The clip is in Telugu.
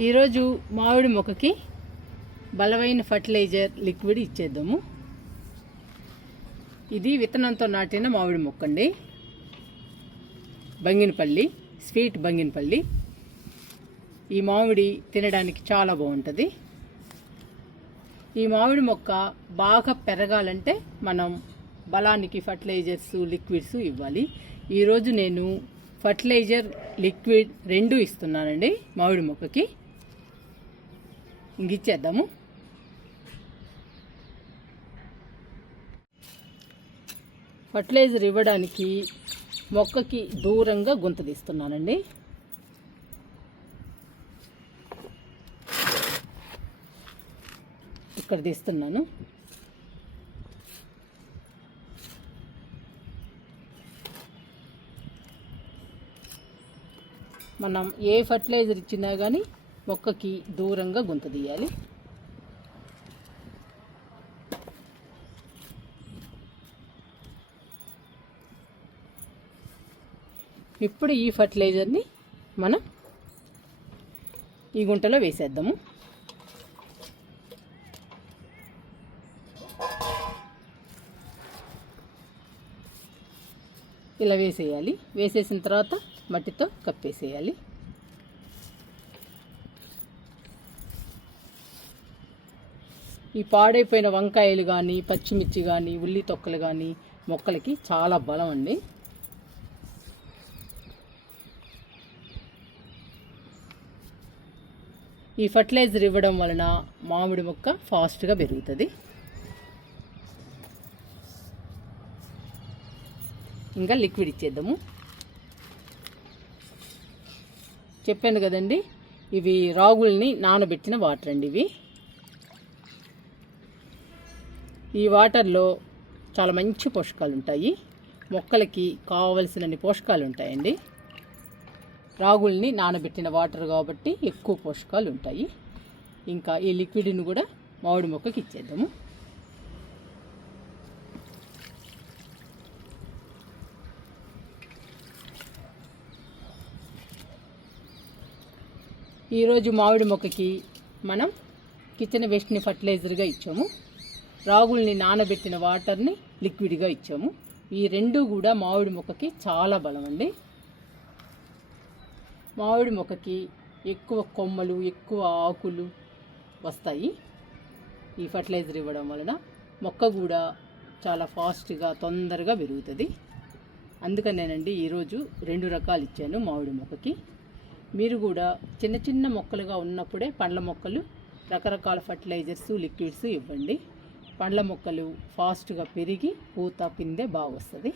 ఈరోజు మామిడి మొక్కకి బలమైన ఫర్టిలైజర్ లిక్విడ్ ఇచ్చేద్దాము. ఇది విత్తనంతో నాటిన మామిడి మొక్క అండి. బంగినపల్లి, స్వీట్ బంగినపల్లి. ఈ మామిడి తినడానికి చాలా బాగుంటుంది. ఈ మామిడి మొక్క బాగా పెరగాలంటే మనం బలానికి ఫర్టిలైజర్స్, లిక్విడ్స్ ఇవ్వాలి. ఈరోజు నేను ఫర్టిలైజర్, లిక్విడ్ రెండు ఇస్తున్నానండి మామిడి మొక్కకి. ఇంగిచ్చేద్దాము. ఫర్టిలైజర్ ఇవ్వడానికి మొక్కకి దూరంగా గుంత తీస్తున్నానండి. ఇక్కడ తీస్తున్నాను. మనం ఏ ఫర్టిలైజర్ ఇచ్చినా కానీ మొక్కకి దూరంగా గుంత తీయాలి. ఇప్పుడు ఈ ఫర్టిలైజర్ని మనం ఈ గుంటలో వేసేద్దాము. ఇలా వేసేయాలి. వేసేసిన తర్వాత మట్టితో కప్పేసేయాలి. ఈ పాడైపోయిన వంకాయలు కానీ, పచ్చిమిర్చి కానీ, ఉల్లి తొక్కలు కానీ మొక్కలకి చాలా బలం అండి. ఈ ఫర్టిలైజర్ ఇవ్వడం వలన మామిడి మొక్క ఫాస్ట్గా పెరుగుతుంది. ఇంకా లిక్విడ్ ఇచ్చేద్దాము. చెప్పాను కదండి, ఇవి రాగుల్ని నానబెట్టిన వాటర్ అండి. ఈ వాటర్లో చాలా మంచి పోషకాలు ఉంటాయి. మొక్కలకి కావలసినన్ని పోషకాలు ఉంటాయండి. రాగుల్ని నానబెట్టిన వాటర్ కాబట్టి ఎక్కువ పోషకాలు ఉంటాయి. ఇంకా ఈ లిక్విడ్ని కూడా మామిడి మొక్కకి ఇచ్చేద్దాము. ఈరోజు మామిడి మొక్కకి మనం కిచెన్ వేస్ట్ని ఫర్టిలైజర్గా ఇచ్చాము. రాగుల్ని నానబెట్టిన వాటర్ని లిక్విడ్గా ఇచ్చాము. ఈ రెండు కూడా మామిడి మొక్కకి చాలా బలం అండి. మామిడి మొక్కకి ఎక్కువ కొమ్మలు, ఎక్కువ ఆకులు వస్తాయి ఈ ఫర్టిలైజర్ ఇవ్వడం వలన. మొక్క కూడా చాలా ఫాస్ట్గా, తొందరగా పెరుగుతుంది. అందుకనేనండి ఈరోజు రెండు రకాలు ఇచ్చాను మామిడి మొక్కకి. మీరు కూడా చిన్న చిన్న మొక్కలుగా ఉన్నప్పుడే పండ్ల మొక్కలు రకరకాల ఫర్టిలైజర్స్, లిక్విడ్స్ ఇవ్వండి. పండ్ల మొక్కలు ఫాస్ట్గా పెరిగి పూత, పిందె బాగా వస్తుంది.